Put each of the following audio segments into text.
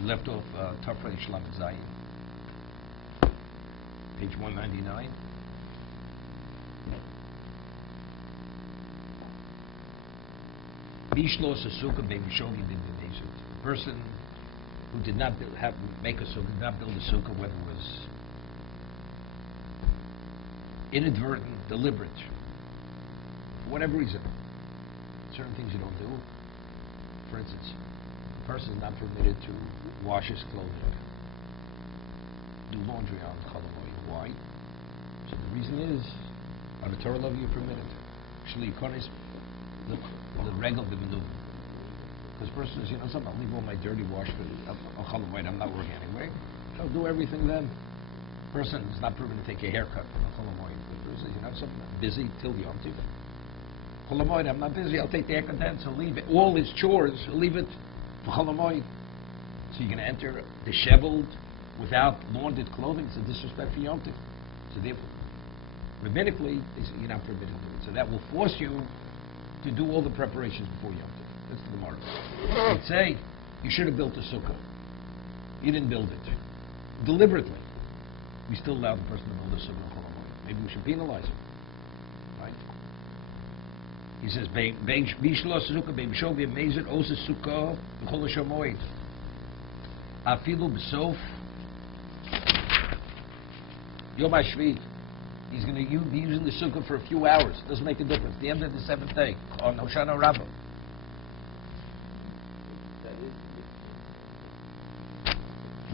We left off Tafrei Shlam Zayin, page 199. Bishlos a sukkah b'mishogi b'b'mezut. A person who did not make a sukkah, did not build a sukkah, whether it was inadvertent, deliberate, for whatever reason. Certain things you don't do. For instance, a person is not permitted to wash his clothing, do laundry on Chalamoy. Why? So the reason is, on the Torah law you're permitted. Actually, the regal of the maneuver. Because the person says, something, I'll leave all my dirty wash for Chalamoy. I'm not working anyway. I'll do everything then. Person is not permitted to take a haircut on Chalamoy. The person says, something, I'm busy till the Yom Tov. Cholamoid, I'm not busy, I'll take the haircut then, so leave it. All his chores, leave it for Cholamoid. So you're going to enter disheveled, without laundered clothing. It's a disrespect for Yom Tov. So therefore, rabbinically, you're not permitted to do it. So that will force you to do all the preparations before Yom Tov. That's the Gemara. You'd say, you should have built a sukkah. You didn't build it. Deliberately. We still allow the person to build a sukkah for Cholamoid. Maybe we should penalize him. Right? He says, "Bishlos sukkah, b'mishol b'mezut osa sukkah b'chol hashamoid. Afilu b'sof Yom HaShvi." He's going to be using the sukkah for a few hours. Doesn't make a difference. The end of the seventh day on Hoshana Rabbah.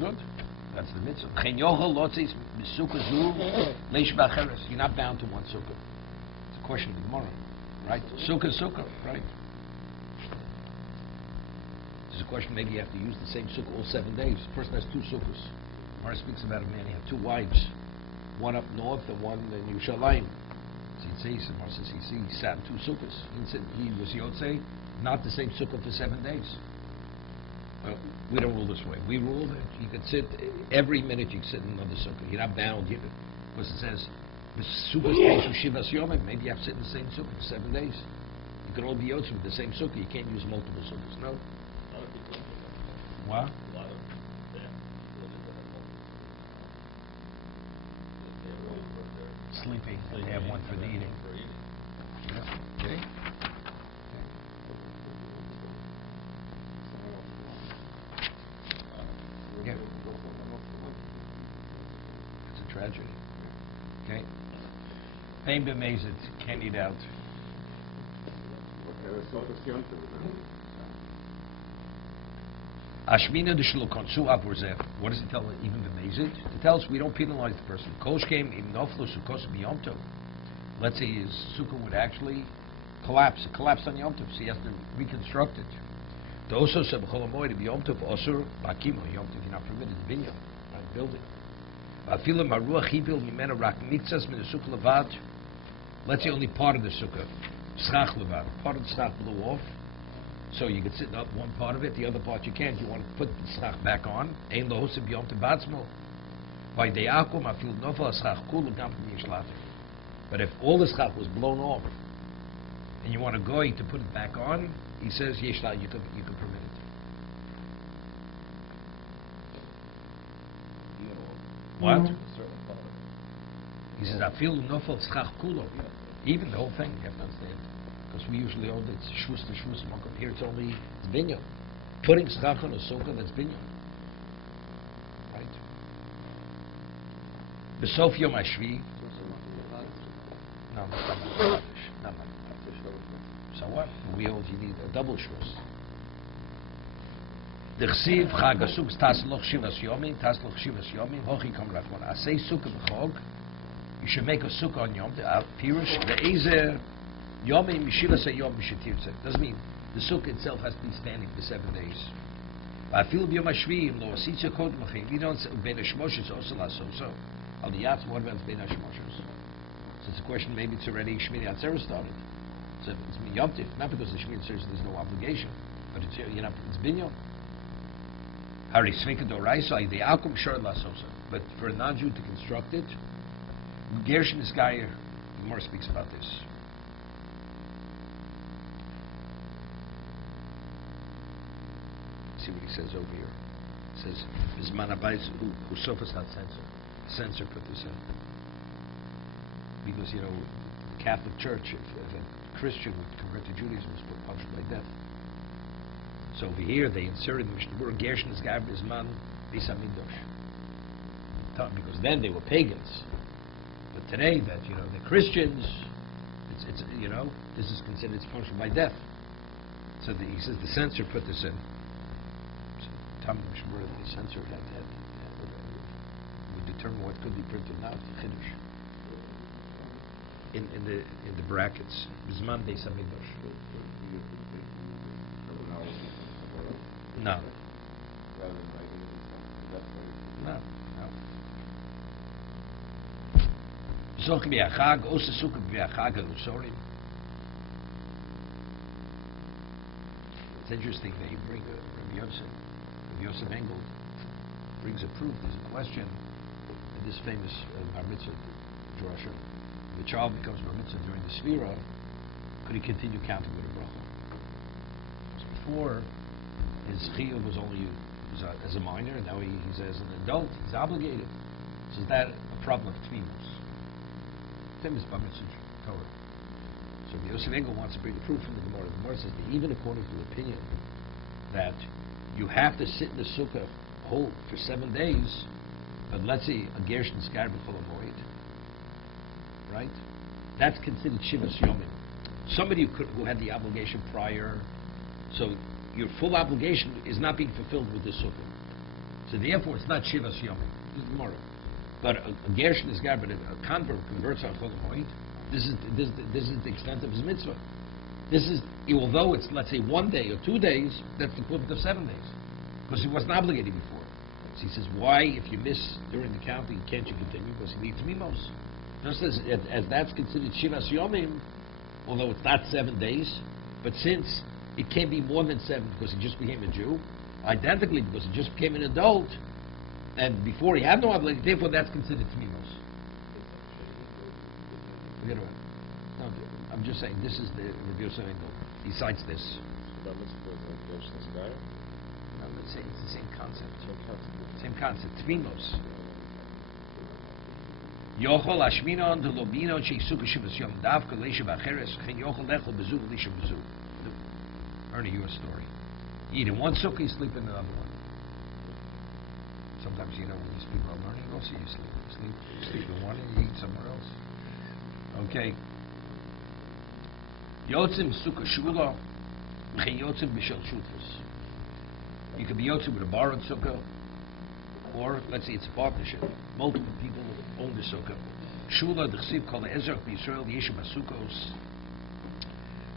Good. That's the mitzvah. You're not bound to one sukkah. It's a question of the Gemara. Right? Sukkah, right? There's a question, maybe you have to use the same sukkah all 7 days. The person has two sukkahs. Gemara speaks about a man, he had two wives. One up north and one in Yerushalayim. So Gemara says he sat in two sukkahs. He was Yotzei, not the same sukkah for 7 days. Well, we don't rule this way. We rule that you could sit, every minute you can sit in another sukkah. You're not bound, because it says, maybe you have to sit in the same sukkah for 7 days. You can all be yotzim with the same sukkah. You can't use multiple sukkahs. No. What? Sleeping. They have one for the eating. Yeah. Okay. Yeah. It's a tragedy. Okay. Pain b'mezit, can't eat out. Ashmina de shlokonsu aburzeh. What does it tell even b'mezit? It tells we don't penalize the person. Kosh came im noflo sukkos b'yom tov. Let's say his sukkah would actually collapse. It collapsed on Yom Tov, so he has to reconstruct it. The also said b'cholamoid b'yom tov osur b'akimo Yom Tov. You're not permitted to binyan, right? Build it. Let's say only part of the sukkah, schach levad, part of the schach blew off, so you could sit up one part of it, the other part you can't. You want to put the schach back on. Ein lohosib yom tebatzmo. By de'akum afil nofal schach kul l'gam yishlaf. But if all the schach was blown off, and you want a goy to put it back on, he says yishlaf, you can permit it. What? He says, I feel nofel schach kulo. Even the whole thing, you have to understand. Because we usually hold it's shvus to shvus. Here it's only binyan. Putting schach on a sukkah, that's binyan. Right? Besof yom hashvi. No. So what? We hold you need a double shvus. The chsiv chag asuk tasloch shivas yomin hochi kam rachman. I say sukkah b'chog. You should make a sukkah on Yom Tov. Pirush ve'ezer yomim shivas yom mishetirtze. Doesn't mean the sukkah itself has to be standing for 7 days. Va'afilu b'yom hashvi lo asitza kodem achim. We don't say ben hashmoshes also lasoso. Al diyatz what about ben hashmoshes? So it's a question. Maybe it's already Shmini Atzeret started. So it's Yom Tov, not because the Shmini Atzeret there's no obligation, but it's it's binyan. But for a non-Jew to construct it, Gershon is guy, Gemara speaks about this. See what he says over here. It says, Bisman Abayis who suffers not censor. Censor put this in. Because, you know, the Catholic Church, if a Christian would convert to Judaism, was punished by death. So over here, they inserted the Mishna Berura Gershon is Gab Bisman Beis HaMikdash. Because then they were pagans. But today, that, you know, the Christians, it's you know, this is considered, it's punishable by death. So he says the censor put this in. So Tom Mishna Berura, the censor would determine what could be printed now. Chiddush. In the brackets, Bisman Beis HaMikdash. No. No. Zoch bi'achag, osa sukkah bi'achag al-usorim. It's interesting that you bring Rabbi Yosef Engel brings a proof. There's a question in this famous bar mitzvah drasha. The child becomes bar mitzvah during the Sfira. Could he continue counting with a bracha? Because before, his chiyuv was only as a minor, and now he's as an adult. He's obligated. So is that a problem of tmimus? Famous bar mitzvah Torah. So Yosef Engel wants to bring the proof from the Gemara. The Gemara says that even according to the opinion that you have to sit in the sukkah whole for 7 days, but let's say a gershon skar b'chol hamoed, right? That's considered shivas yomim. Somebody who had the obligation prior, so your full obligation is not being fulfilled with the sukkah. So therefore, it's not shivas yomim. This is Gemara. But a gershon is gar, but a convert converts on chol hamoed. This is the extent of his mitzvah. This is, although it's, let's say, 1 day or 2 days, that's the equivalent of 7 days, because he wasn't obligated before. So he says, why, if you miss during the counting, can't you continue? Because you need tmimos. Just as that's considered shivas yomim, although it's not 7 days, but since it can't be more than 7 because he just became a Jew, identically because he just became an adult, and before he had no obligation, therefore that's considered tmimos. Forget about it. No, I'm just saying this is the Rabbi Yosef Engel. He cites this. No, it's the same concept. Same concept. Tmimos. Yochol Ashminon de Lobino Sheisuka Shivas Yom Davka Leisha Bacheres Chen Yochol Lechol Bezu Leisha Bezu. Ernie, your story. You eat in one sukkah, you sleep in another one. Sometimes, you know, when these people are learning, also you sleep in one and you eat somewhere else. Okay. Yotzim sukkah shula, chen yotzim b'shel shutfus. You could be yotzim with a borrowed sukkah, or let's say it's a partnership. Multiple people own the sukkah. Shula d'chsiv kol ha'ezrak b'Yisrael yeshu b'sukkos.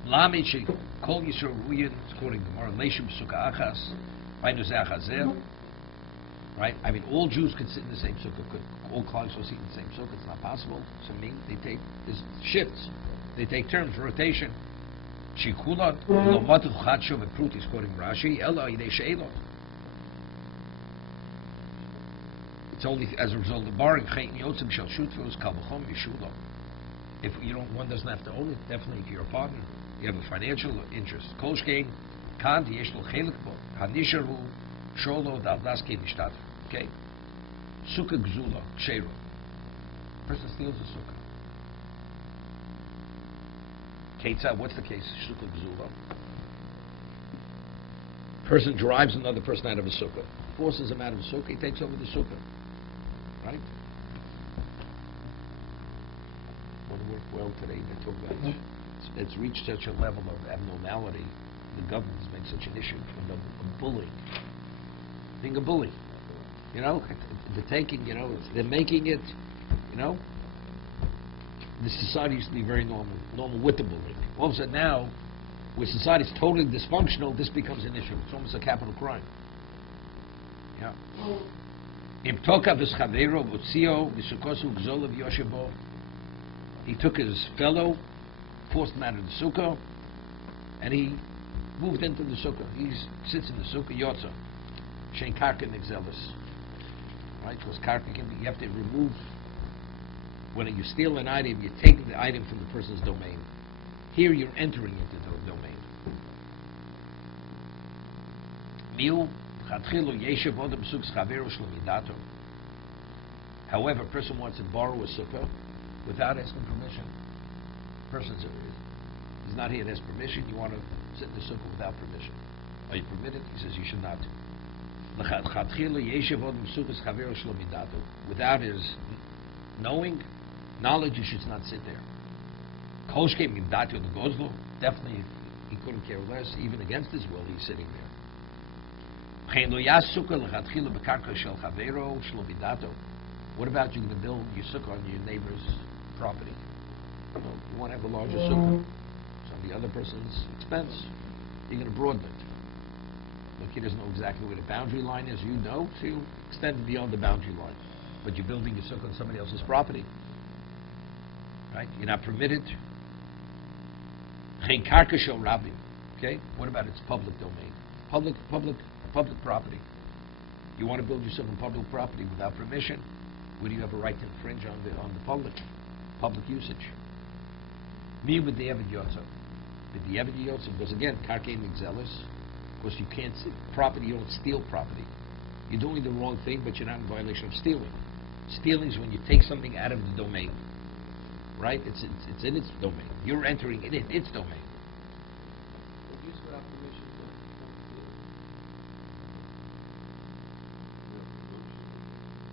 Lamed she kol Yisrael ruyin, according to Gemara, leishu b'sukkah achas, b'aynu zeh achazer. Right? I mean, all Jews could sit in the same sukkah. Could all Klal Yisrael sit in the same sukkah? It's not possible. So, I mean, they take this shifts. They take turns, rotation. Shikulat lo matu chadsho v'prutis, quoting Rashi. Ela yidei she'elot. It's only as a result of barring chein yotzim shel shutfus kal v'chom yeshula. If you don't, one doesn't have to own it. Definitely, if you're a partner, you have a financial interest. Kol shkein kan yesh lo chelik bo hanisharu sholo daldaske mishtat. Okay? Sukkah gzula, sheira. Person steals a sukkah. Ketzah, what's the case? Sukkah gzula. Person drives another person out of a sukkah. Forces him out of a sukkah, he takes over the sukkah. Right? Wouldn't work well today. They talk about it. It's reached such a level of abnormality. The government's made such an issue from a bully. Being a bully. You know, the taking, you know, they're making it, you know. The society used to be very normal with the bullying. All of a sudden now, where society is totally dysfunctional, this becomes an issue. It's almost a capital crime. Yeah. He took his fellow, forced him out of the sukkah, and he moved into the sukkah. He sits in the sukkah, yotza. Shein karka nixelis. Right? Because karka can be, you have to remove, when you steal an item, you're taking the item from the person's domain. Here you're entering into the domain. Miu However, a person wants to borrow a sukkah without asking permission. He's not here to ask permission. You want to sit in the sukkah without permission. Are you permitted? He says you should not. Without his knowledge, you should not sit there. Definitely, he couldn't care less. Even against his will, he's sitting there. What about you going to build your sukkah on your neighbor's property? You want to have a larger sukkah. It's on the other person's expense. You're going to broaden it. Look, he doesn't know exactly where the boundary line is. You know, so you extend it beyond the boundary line. But you're building your sukkah on somebody else's property. Right? You're not permitted. Okay? What about its public domain? Public property. You want to build your sukkah on public property without permission? Where do you have a right to infringe on the public usage? Me with the Eved Yotza. With the Eved Yotza, because again, Karkein Migzelis, because you can't property, you don't steal property. You're doing the wrong thing, but you're not in violation of stealing. Stealing is when you take something out of the domain. Right? It's in its domain. You're entering in its domain. Use without permission.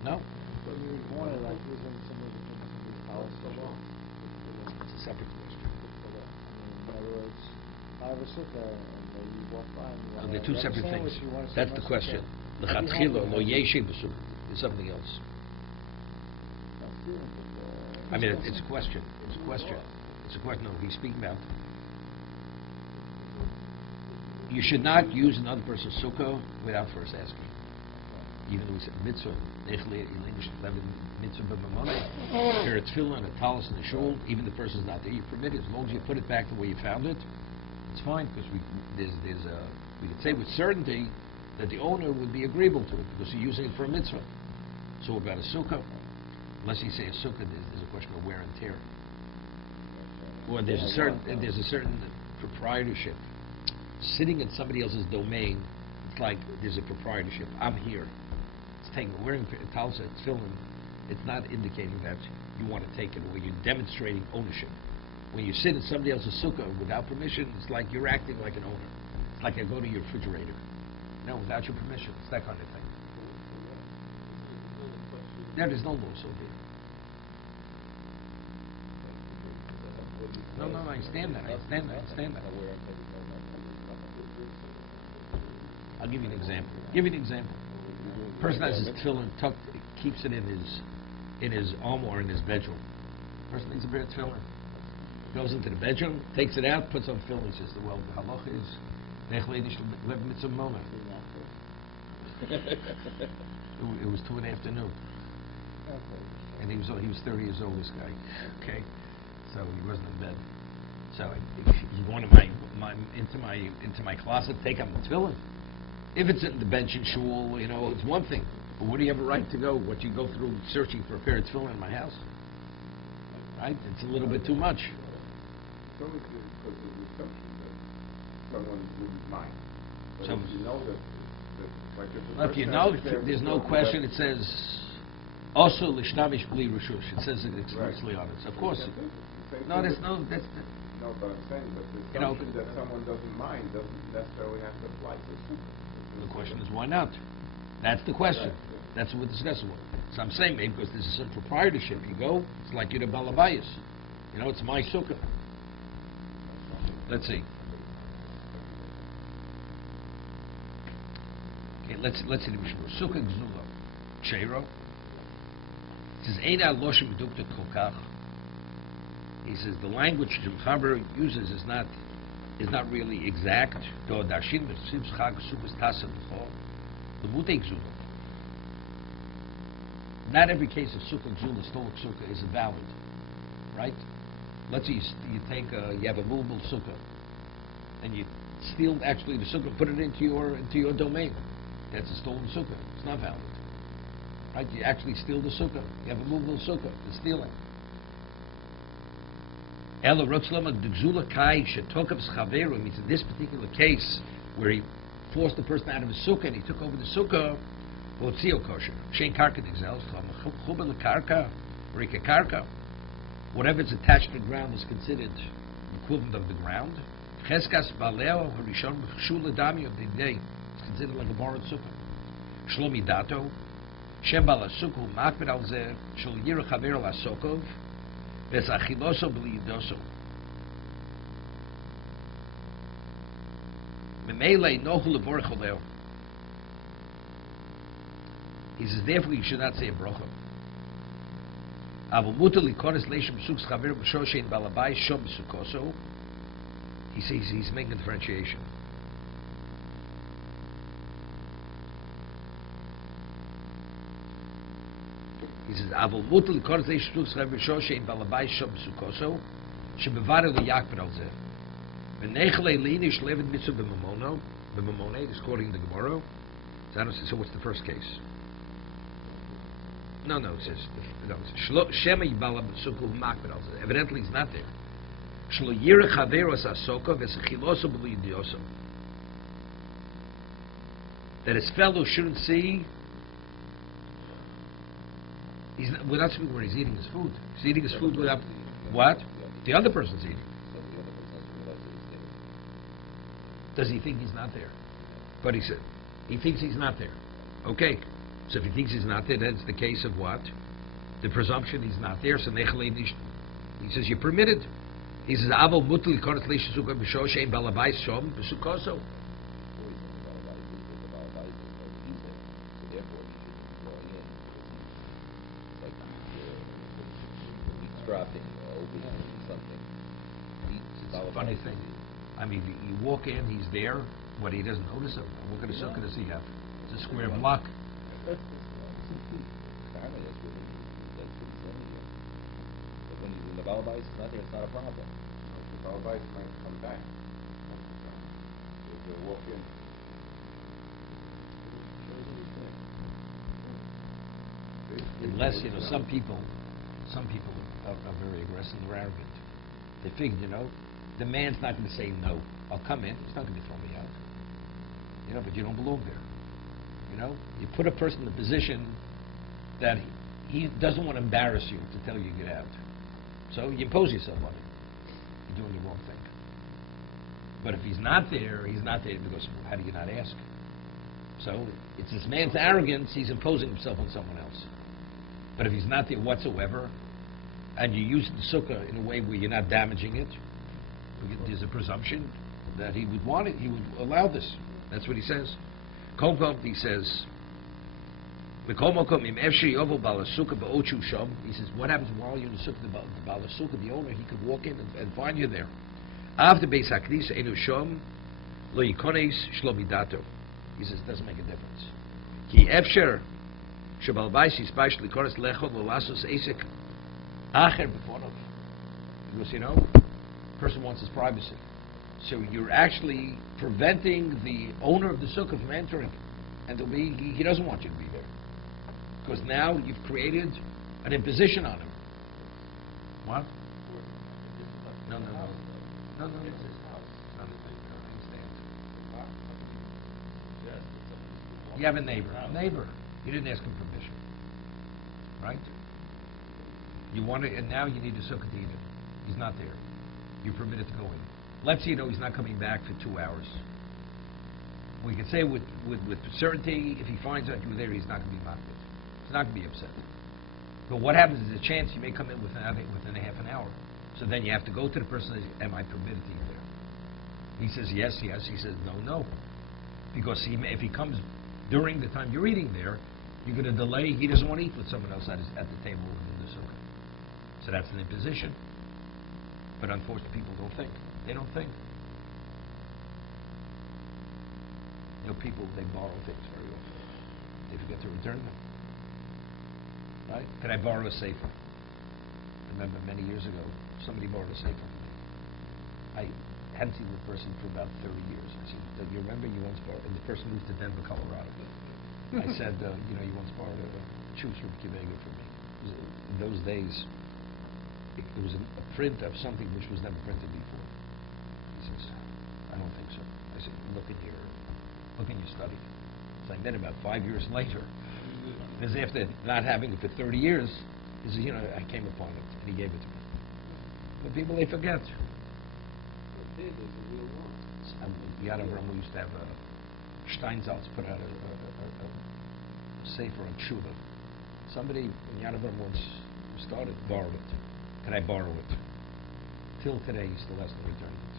No. But you would want it like using somebody's house so long. It's a separate question. In other words, I have a sukkah and you walk by and you want They're two separate things. That's the question. There's something else. I mean, it's a question. It's a question. No, he's speaking about. You should not use another person's sukkah without first asking. Even though we said mitzvah, mitzvah b'mamoneh, there it's tefillin and a talis in the shul, even the person's not there, you're permitted as long as you put it back the way you found it. It's fine because we could say with certainty that the owner would be agreeable to it because you're using it for a mitzvah. So about a sukkah, unless you say a sukkah, there's a question of wear and tear. Or there's a certain proprietorship. Sitting in somebody else's domain, it's like there's a proprietorship. I'm here. It's taking wearing talsa, it's filling. It's not indicating that you want to take it away. You're demonstrating ownership. When you sit in somebody else's sukkah without permission, it's like you're acting like an owner. It's like I go to your refrigerator. No, without your permission. It's that kind of thing. There's no law so there. No, I understand that. I understand that. I'll give you an example. Person has his tefillin tucked, keeps it in his armoire in his bedroom. Person needs a pair of tefillin. Goes into the bedroom, takes it out, puts on tefillin. He says, well, the halacha is it was 2 in the afternoon. And he was 30 years old, this guy. Okay? So he wasn't in bed. So he wanted into my closet, take out the tefillin. If it's in the bench in shul, it's one thing. But where do you have a right to go? What you go through searching for a pair of tefillin in my house? Right? It's a little bit too much. It's always because of the assumption that someone wouldn't mind. But So, if you know that like if you know, there's no question. It says also lishtamish bli rushush. It says it explicitly on it. So of course. No, there's no. That's no, but I'm saying that the assumption that someone doesn't mind doesn't necessarily have to apply to the the question is why not? That's the question. That's what we're discussing. So I'm saying maybe because this is some proprietorship. You go, it's like you're the balabayas. It's my sukkah. Let's see. Okay, let's see the Mishna. Sukkah gzula, cheiro. It says Eina loshim medukta kolkach. He says the language the Mechaber uses is not really exact. Do darshin b'tzim schag sukkos tasem b'chol l'mutei gzula. Not every case of sukkah gzula, stolen sukkah, is valid, right? Let's say you have a movable sukkah, and you steal actually the sukkah, put it into your domain. That's a stolen sukkah. It's not valid, right? You actually steal the sukkah. You have a movable sukkah. It's stealing. Ela rotzlama d'gzula kai shetokavs chaveru means in this particular case where he forced the person out of his sukkah and he took over the sukkah, Otzio kosher. Shein karka d'exels, chuba l'karka, rika karka. Whatever's attached to the ground is considered the equivalent of the ground. Cheskas baleo harishon shul adami of the day. It's considered like a borrowed sukkah. Shlomi dato, shem bala sukkah makbid al zeh, shul yira chaver la sokov, ves achiloso b'liyidoso. Memele nohu levorech oleo. He says, therefore, you should not say a bracha. He says he's making a differentiation. He says, is quoting the Gemara. So what's the first case? No, it says Shema Yibala B'Sukkah Makbid al Zeh. Evidently, he's not there. Shlo Yira Chaveros Asokah V'Sechiloso B'Liyidioso. That his fellow shouldn't see. We're not speaking where he's eating his food. He's eating his food without what? The other person's eating. Does he think he's not there? But he said he thinks he's not there. Okay. So if he thinks he's not there, then it's the case of what? The presumption he's not there. So he says you're permitted. He says Avo mutli koret leishusukah b'shosh ein balabais shom b'sukoso. It's a funny thing. I mean, you walk in, he's there. What, he doesn't notice him? What kind of sukkah does he have? It's a square block. But when he's in the Balabais, it's not there, it's not a problem. The Balabais might come back. If they walk in. Unless, some people are very aggressive or arrogant. They figure, the man's not going to say no. I'll come in. He's not going to throw me out. But you don't belong there. You put a person in a position that he doesn't want to embarrass you to tell you to get out. So you impose yourself on him. You're doing the wrong thing. But if he's not there because how do you not ask? So it's this man's arrogance, he's imposing himself on someone else. But if he's not there whatsoever, and you use the sukkah in a way where you're not damaging it, there's a presumption that he would want it, he would allow this. That's what he says. He says, he says, what happens while you're in the sukkah? The Baal Sukkah, the owner, he could walk in and find you there. After Beis HaKnis, Einu Shom, Lo Yikones Shlo Midato. He says, it doesn't make a difference. Ki Efsher, Shebal Bais, Yisbash Likones Lechol, Lo Lasos Esek, Acher Befonov. Because, person wants his privacy. So you're actually preventing the owner of the sukkah from entering. And he doesn't want you to be there. Because now you've created an imposition on him. What? No. It's his house. You have a neighbor. You didn't ask him permission. Right? You want it, and now you need a sukkah to eat it. He's not there. You're permitted to go in. Let's say he's not coming back for 2 hours. We can say with certainty, if he finds out you were there, he's not going to be mocked. He's not going to be upset. But what happens is a chance he may come in within a half an hour. So then you have to go to the person and say, am I permitted to eat there? He says yes. He says no. Because if he comes during the time you're eating there, you're going to delay. He doesn't want to eat with someone else at the table in the sukkah. So that's an imposition. But unfortunately, people don't think. They don't think. People, they borrow things very often. They forget to return them. Right? Can I borrow a sefer? I remember many years ago, somebody borrowed a sefer from me. I hadn't seen the person for about 30 years. I said, do you remember you once borrowed, and the person moved to Denver, Colorado. I said, you once borrowed a Chuvos from Kitab from me. In those days, it was a print of something which was never printed before. He says, I don't think so. I said, look in here. Look in your study. It's like then about 5 years later, because after not having it for 30 years, he says, I came upon it, and he gave it to me. But people, they forget. Yad Avram, we used to have Steinsaltz put out a sefer on Tshuva. Somebody in Yad Avram once started, borrow it. Can I borrow it? Till today, he still hasn't returned it.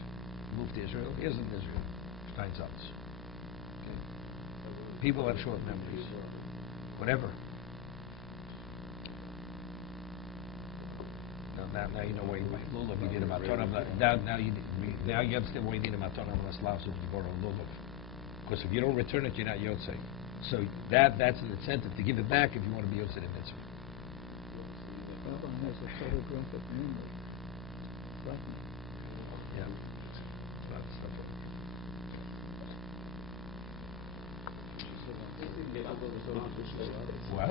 He moved to Israel. He isn't in Israel. Steinsaltz. Okay. People have short memories. Whatever. Now you know why Lulav you need a matana. Now you understand why you need a matana l'slav if you borrow Lulav. Because if you don't return it, you're not yotzei. So that's an incentive to give it back if you want to be yotzei in mitzvah. Rabbi has a photographic memory. Yeah. A lot of stuff. What?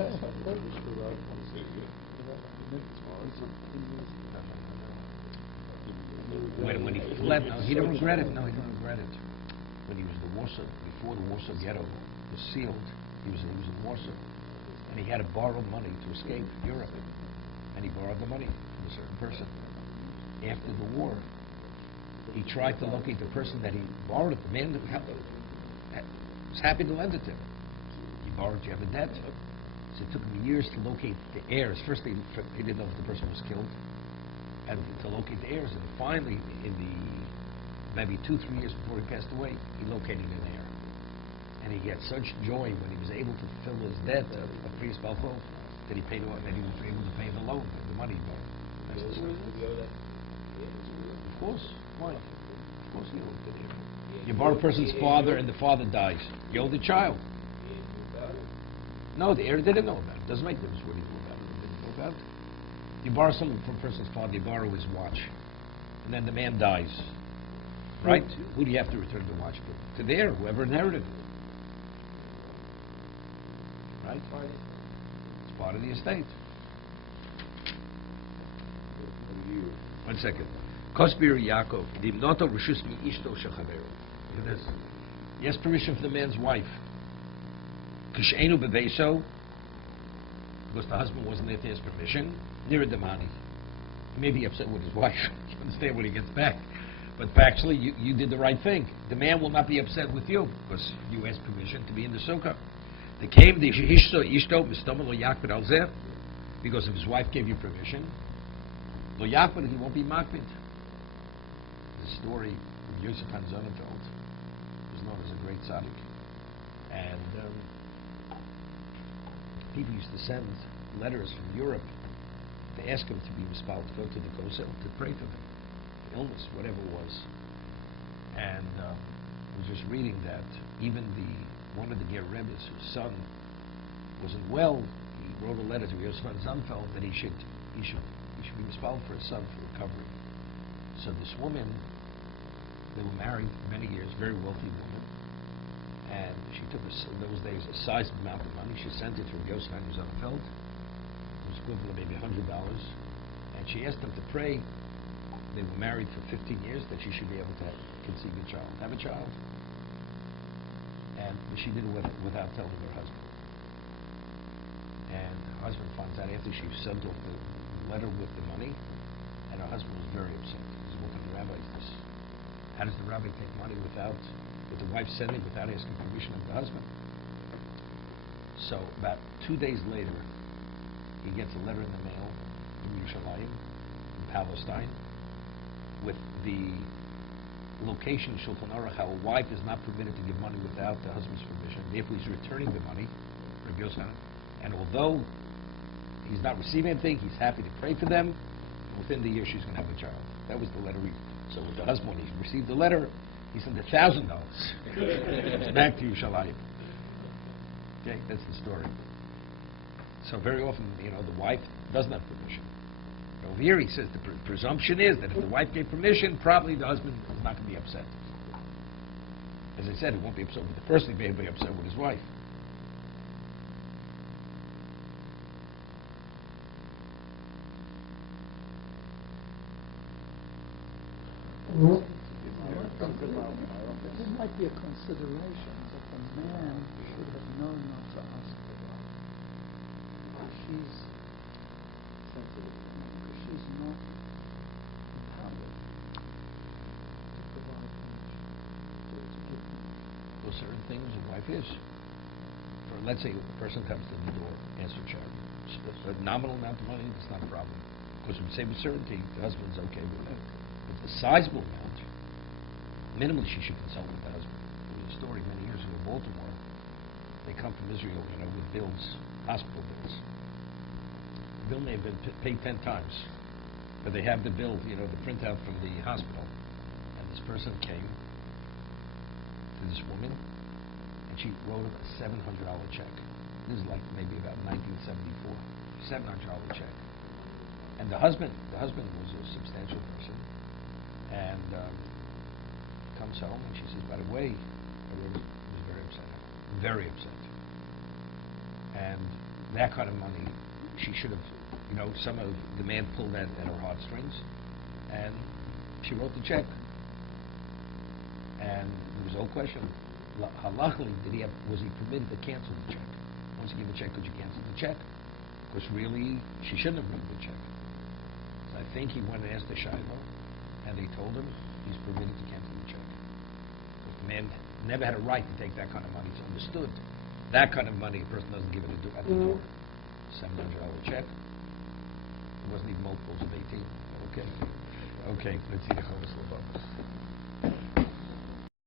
When he fled, no, he didn't regret it. No, he didn't regret it. When he was in the Warsaw, before the Warsaw Ghetto was sealed, he was in Warsaw, and he had to borrow money to escape Europe, and he borrowed the money from a certain person. After the war, he tried to locate the person that he borrowed it. The man that was happy to lend it to him. He borrowed, you have a debt. So it took him years to locate the heirs. First, he didn't know if the person was killed, and to locate the heirs. And finally, maybe 2-3 years before he passed away, he located an heir. And he had such joy when he was able to fulfill his debt of Prius Balkov that he paid off, that he was able to pay the loan, the money he borrowed. That's the story. Of course. Why? Of course you owe it to the heir. You borrow a person's father and the father dies. You owe the child. No, the heir didn't know about it. Doesn't make a difference what he knew about it. He didn't know about it. You borrow something from a person's father, you borrow his watch. And then the man dies. Right? Who do you have to return the watch to? To the heir, whoever inherited it. Right? It's part of the estate. 1 second. Kosbir Yaakov, Dimnoto Rishus mi Ishto Shechaveru. Look at this. He has permission from the man's wife. Kishenu Beveso, because the husband wasn't there to ask permission. Nira Damani. He may be upset with his wife. You understand when he gets back. But factually, you did the right thing. The man will not be upset with you because you asked permission to be in the sukkah. They came, the Ishto Mistomah Lo Yakbid Al Zeh, because if his wife gave you permission, Lo Yakbid, he won't be makbid. The story of Joseph Han Sonnenfeld was known as a great tzaddik. And people used to send letters from Europe to ask him to be mispal, to go to the Kosel, to pray for them. Illness, whatever it was. And I was just reading that even one of the Ger Rebbe's, whose son wasn't well, he wrote a letter to Yosef Sonnenfeld that he should be mispal for his son for recovery. So this woman, they were married for many years, very wealthy woman, and she took in those days a sizable amount of money. She sent it to Yosef Sonnenfeld. It was equivalent to maybe $100, and she asked him to pray. They were married for 15 years, that she should be able to conceive a child, have a child. And she did it without telling her husband. And her husband finds out after she sent off the letter with the money, and her husband was very upset. He said, what kind of rabbi is this? How does the rabbi take money with the wife sending without asking permission of the husband? So about 2 days later, he gets a letter in the mail from Yerushalayim, in Palestine, with the location in Shulchan Aruch, how a wife is not permitted to give money without the husband's permission. Therefore, he's returning the money, Rabbi Yosef, and although he's not receiving anything, he's happy to pray for them. Within the year, she's going to have a child. That was the letter. So with the husband, when he received the letter, he sent $1,000 back to Yerushalayim. Okay, that's the story. So very often, the wife doesn't have permission. Over here, he says the presumption is that if the wife gave permission, probably the husband is not going to be upset. As I said, he won't be upset with the person, he may be upset with his wife. There might be a consideration that the man should have known not to ask her that. Because she's sensitive, because she's not empowered to provide punishment, to give punishment. Well, certain things a wife is. For, let's say a person comes to the door, asks for charity. A nominal amount of money, that's not a problem. Because we say with certainty, the husband's okay with that. But the sizable amount, minimally she should consult with the husband. There was a story many years ago in Baltimore. They come from Israel, with bills, hospital bills. The bill may have been paid 10 times, but they have the bill, the printout from the hospital. And this person came to this woman, and she wrote him a $700 check. This is like maybe about 1974. $700 check. And the husband was a substantial person, and comes home and she says, by the way, I was very upset. Very upset. And that kind of money, she should have, some of the man pulled at her heartstrings, and she wrote the check. And there was no question, halachically, was he permitted to cancel the check? Once you give a check, could you cancel the check? Because really, she shouldn't have written the check. So I think he went and asked the Shiloh, and they told him he's permitted to cancel the check. Because the man never had a right to take that kind of money. It's understood. That kind of money, a person doesn't give it at the door. $700 check. It wasn't even multiples of 18. Okay. Okay, let's see the Chovos HaLevavos.